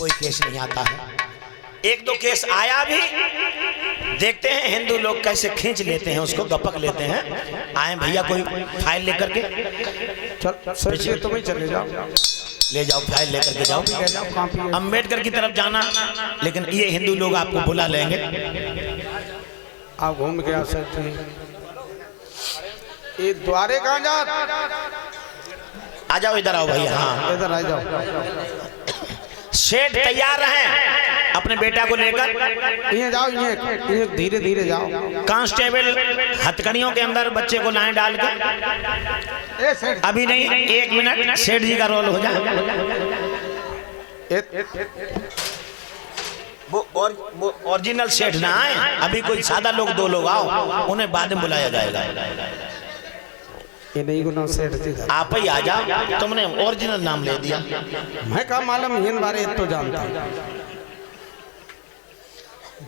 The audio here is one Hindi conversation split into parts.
कोई केस नहीं आता है। एक दो केस आया भी, देखते हैं हिंदू लोग कैसे खींच लेते हैं उसको, गपक लेते हैं। आए भैया कोई फाइल लेकर के, चल तुम ही चले जाओ, ले जाओ फाइल लेकर के जाओ। अम्बेडकर की तरफ जाना, लेकिन ये हिंदू लोग आपको बुला लेंगे। आप घूम के आ सकते हैं। ये द्वारे कहाँ जा? आ जाओ, इधर आओ भैया। हाँ, इधर आ जाओ। सेठ तैयार रहें अपने बेटा को लेकर। ये जाओ, ये धीरे धीरे जाओ। कांस्टेबल हथकड़ियों के अंदर बच्चे को लाएं डाल के। अभी नहीं, 1 मिनट, सेठ जी का रोल हो जाए। वो ओरिजिनल सेठ ना आए, अभी कोई सादा लोग 2 लोग आओ, उन्हें बाद में बुलाया जाएगा। ये नहीं गुना सेठ जी, आप ही आ जाओ, तुमने ओरिजिनल नाम ले दिया। मैं कहा मालूम इन बारे तो जानता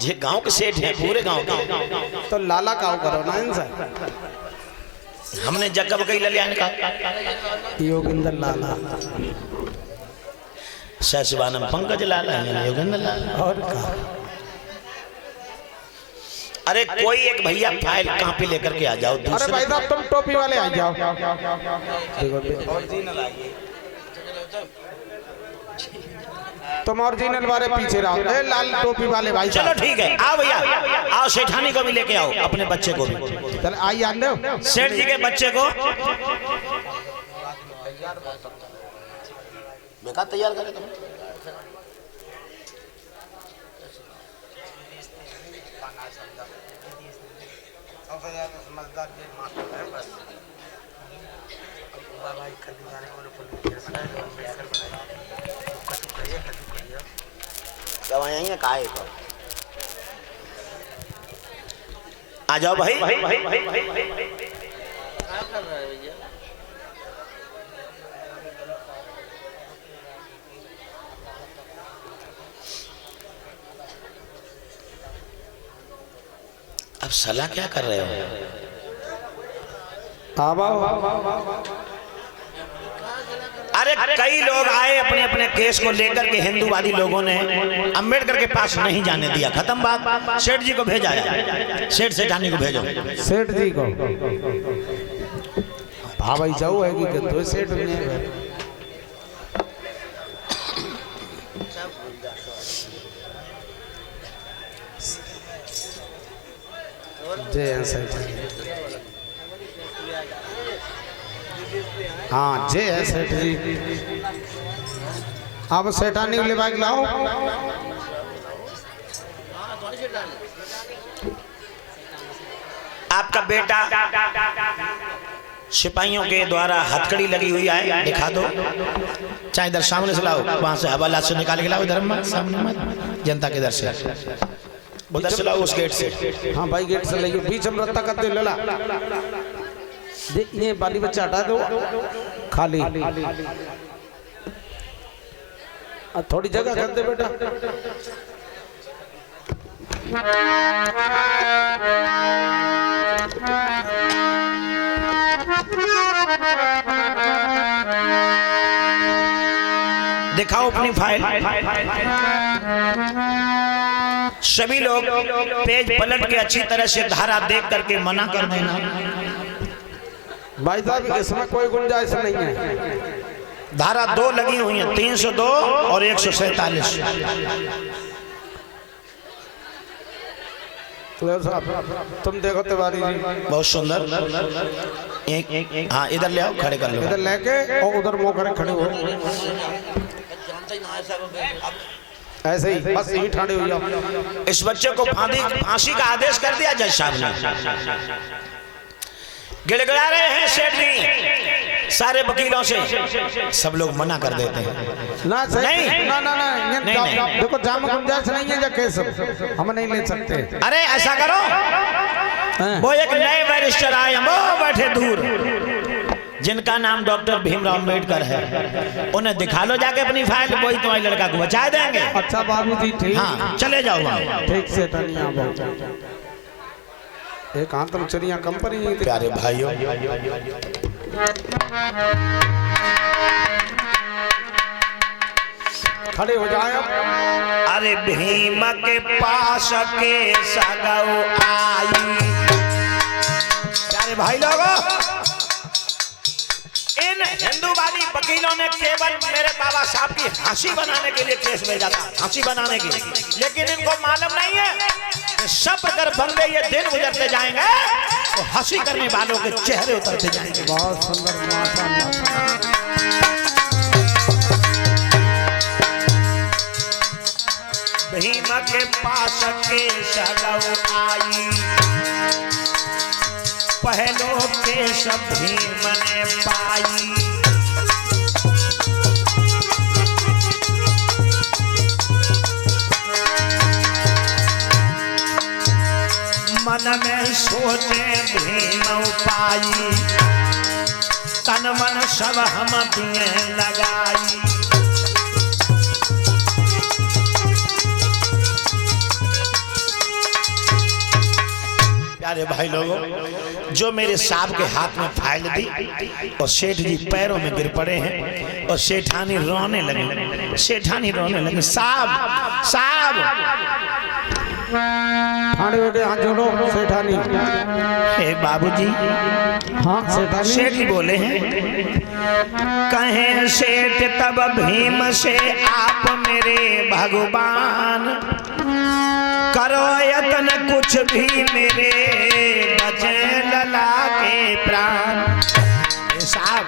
जे गांव के सेठ हैं, पूरे गांव के। तो लाला का करो ना इनसे। हमने जगह कई ललियान का योगिंदर लाला, सशिवानंद पंकज लाला, योगिंदर लाला। और का? अरे कोई एक भैया फाइल कापी लेकर के आ जाओ। अरे भाई साहब तुम टोपी वाले आ जाओ। तुम ओरिजिनल वाले पीछे रहो, लाल टोपी वाले भाई। चलो ठीक है, आओ भैया, आओ सेठानी को भी लेके आओ, अपने बच्चे को भी। चल आइए, आंदो सेठ जी के बच्चे को बेकार तैयार करे तुम। आ जाओ भाई। अब सलाह क्या कर रहे हो? अरे कई लोग आए अपने अपने केस को लेकर के, हिंदूवादी लोगों ने अंबेडकर के पास नहीं जाने दिया। खत्म बात। सेठ जी को भेजा है, सेठ सेठानी को भेजो। सेठ जी को भाई जाओ है कि तो सेठ ने जय सेठ। हाँ जय है सेठ जी। आप सेठानी ले बाइक लाओ। आपका बेटा सिपाहियों के द्वारा हथकड़ी लगी हुई है, दिखा दो। चाहे इधर सामने से लाओ, वहां से हवाला से निकाल के लाओ। इधर मत, सामने मत, जनता के इधर से, उधर से लाओ, उस गेट से। हाँ भाई गेट से ले, बीच में रत्ता करते लला। ये बाली बच्चा हटा दो खाली, थोड़ी जगह कर दे बेटा। दिखाओ अपनी फाइल। सभी लोग पेज पलट के अच्छी तरह से धारा देख करके मना कर देना। भाई साहब इसमें कोई गुंजाइश नहीं है। धारा 2 लगी हुई है, 302 और 147। तुम देखो तिवारी जी, बहुत सुंदर। एक हाँ, इधर ले आओ, खड़े कर लो। इधर लेके और उधर मुंह करे खड़े हो, ऐसे ही बस यही ठाड़े हो जाओ। इस बच्चे को फांसी का आदेश कर दिया जज साहब ने। गिड़गिड़ा रहे हैं सेठ जी सारे वकीलों से, सब लोग मना कर देते हैं। ना नहीं, ना ना ना, नहीं। देखो जाम गुंजाइश नहीं है, जो केस हम नहीं ले सकते। अरे ऐसा करो, वो एक नए बैरिस्टर आए, वो बैठे दूर, जिनका नाम डॉक्टर भीमराव अम्बेडकर है, उन्हें दिखा लो जाके अपनी फाइल, वही तुम्हारे लड़का को बचा देंगे। अच्छा बाबूजी ठीक। हाँ चले जाओ वहाँ। ठीक से धनिया बहुत एक आंतम चरिया कंपनी। प्यारे भाइयों, खड़े हो जाए अब। अरे भीम के पास के सगौ आई। प्यारे भाई लोगों, इन हिंदूवादी वकीलों ने केवल मेरे बाबा साहब की हंसी बनाने के लिए केस भेजा था, हंसी बनाने के लिए। लेकिन इनको मालूम नहीं है कि सब अगर बंदे ये दिन गुजरते जाएंगे तो हंसी करने वालों के चेहरे उतरते जाएंगे। बहुत सुंदर माशाअल्लाह। भीम के पास के सगौ आई, पहलो के सब भीम ने पाई। मन में सोचे भीम पाई, तन मन सब हम दिए लगाई। प्यारे भाई लोगों, जो मेरे साहब के हाथ में फाइल दी और सेठ जी पैरों में गिर पड़े हैं और सेठानी रोने लगे, सेठानी रोने लगे। साहब साहब ठाणे हो गए, हाथ जोड़ो सेठानी। हे बाबूजी। हाँ सेठानी। सेठ जी बोले हैं, कहें सेठ तब भीम से आप मेरे भगवान, करो यत्न कुछ भी मेरे बचे लला के प्राण। साहब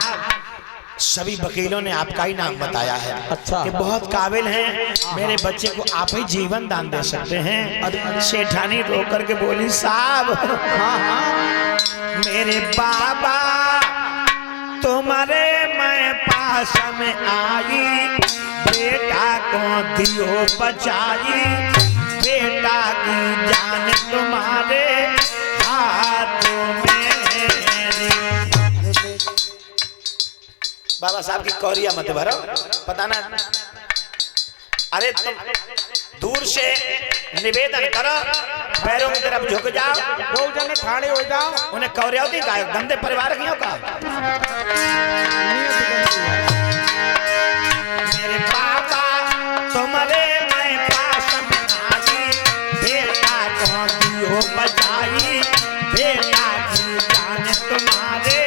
सभी वकीलों ने आपका ही नाम बताया है। अच्छा। कि बहुत काबिल हैं, मेरे बच्चे को आप ही जीवन दान दे सकते हैं। सेठानी रो करके बोली, साहब मेरे बाबा तुम्हारे मैं पास में आई, बेटा को दियो बचाई, बेटा की जान तुम्हारे हाथों में। बाबा साहब की कौरिया मत भरो, पता ना। अरे तुम दूर से निवेदन करो, पैरों की तरफ झुक जाओ, दो जने ठाणे हो जाओ। उन्हें कौरियावती का गंदे परिवार की का। मेरे पापा तुम्हारे मैं पास में आई, बेटा को दियो बचाई, बेटा की जान तुम्हारे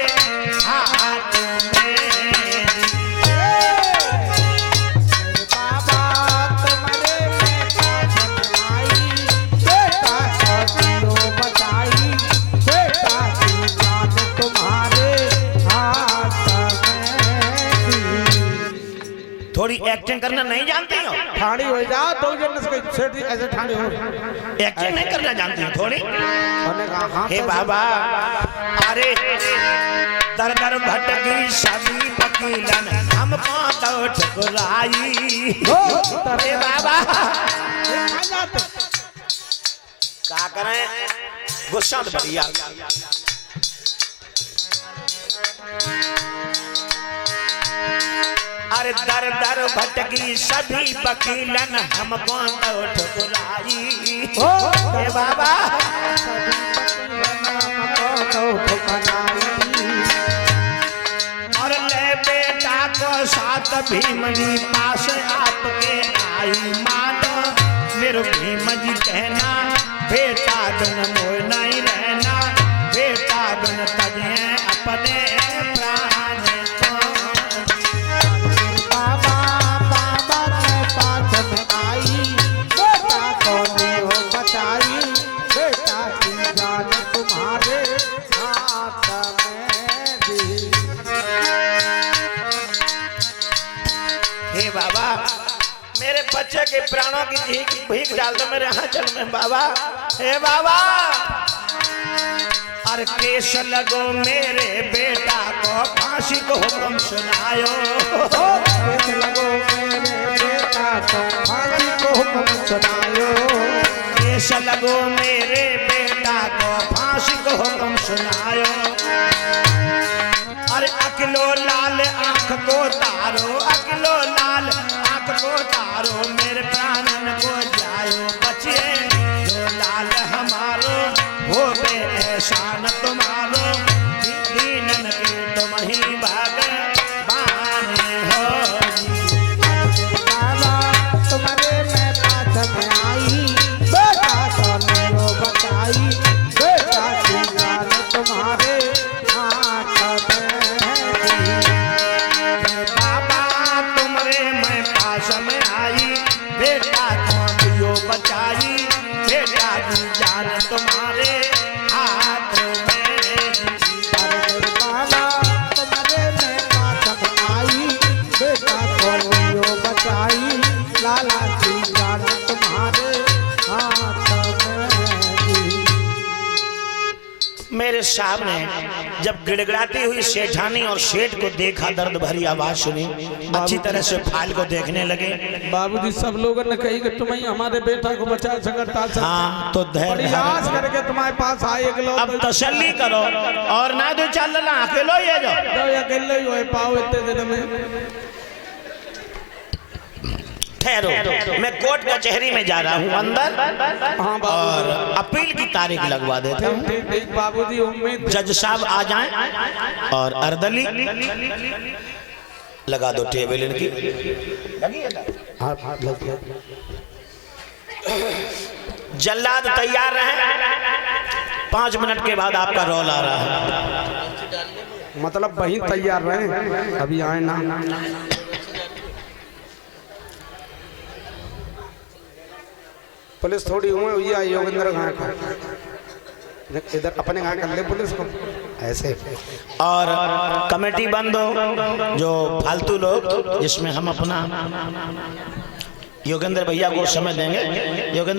हाथ में। बाबा तुम्हारे मैं पास में आई, बेटा को दियो बचाई, बेटा की जान तुम्हारे हाथ में। थोड़ी एक्टिंग करना नहीं जानती हो? ठाणे हो जाओ, दो जने से सेठ जी ऐसे ठाणे हो। एक्टिंग नहीं करना जानती हो थोड़ी? उन्होंने कहा हाँ हे बाबा, अरे दर दर भटकी सभी वकीलन हमको तो ठुकराई। हे बाबा क्या करें, गुस्सा तो बढ़िया। अरे दर दर भटकी सभी वकीलन हमको तो ठुकराई। हे बाबा और ले बेटा को साथ भीमनी पास आपके आई, मानो मेरे भीम जी कहना, बेटा बिन मोह नहीं रहना, बेटा बिन तजे अपने प्राण को। बाबा बाबा के पास में आई, बेटा को दियो बचाई, बेटा की जान तुम्हारे हाथ में दी। हे बाबा मेरे बच्चे के प्राणों की भीख डाल दो मेरे आंचल में बाबा। हे बाबा अरे केस लगो मेरे बेटा को, फांसी को हुक्म सुनायो। केस लगो मेरे बेटा को, फांसी को हुक्म सुनायो। केस लगो मेरे बेटा को, फांसी को हुक्म सुनायो। अरे अकलो लाल आंख को तारो, अकलो लाल आंख को तारो, मेरे प्राणन को जायो बचिए। जो लाल हमारो हो बे एहसान तुम्हारो, दीनन के तुम ही भगवान हो। बाबा बेटा तुम यो बचाई, बेटा की जान तुम्हारे हाथ में। लाला तुम्हारे में पातक आई, बेटा को यो बचाई, लाला की जान तुम्हारे हाथ में। मेरे सामने जब गिड़गिड़ाती हुई सेठानी और सेठ को देखा, दर्द भरी आवाज सुनी, अच्छी तरह से फाइल को देखने लगे। बाबूजी सब लोगों ने कही कि तुम ही हमारे बेटा को बचा सकता। हाँ तो धैर्य प्रयास करके तुम्हारे पास आए। अब तसल्ली करो और ना दो चल ना अकेलो ही है जो अकेले ही हो पाओ इतने दिन में। ठहरो, मैं कोर्ट कचहरी में जा रहा हूँ अंदर। हाँ और अपील की तारीख लगवा देते हैं। ठीक बाबूजी, उम्मीद जज साहब आ जाएं और अर्दली लगा दो टेबल इनकी। जल्लाद तैयार रहे, 5 मिनट के बाद आपका रोल आ रहा है। मतलब वही तैयार रहे, अभी आए ना। पुलिस थोड़ी हुई हुई है योगेंद्र गांव का, इधर अपने गांव कर ले पुलिस को ऐसे। और कमेटी बंद हो, जो फालतू लोग, जिसमें हम अपना योगेंद्र भैया को समय देंगे। योगेंद्र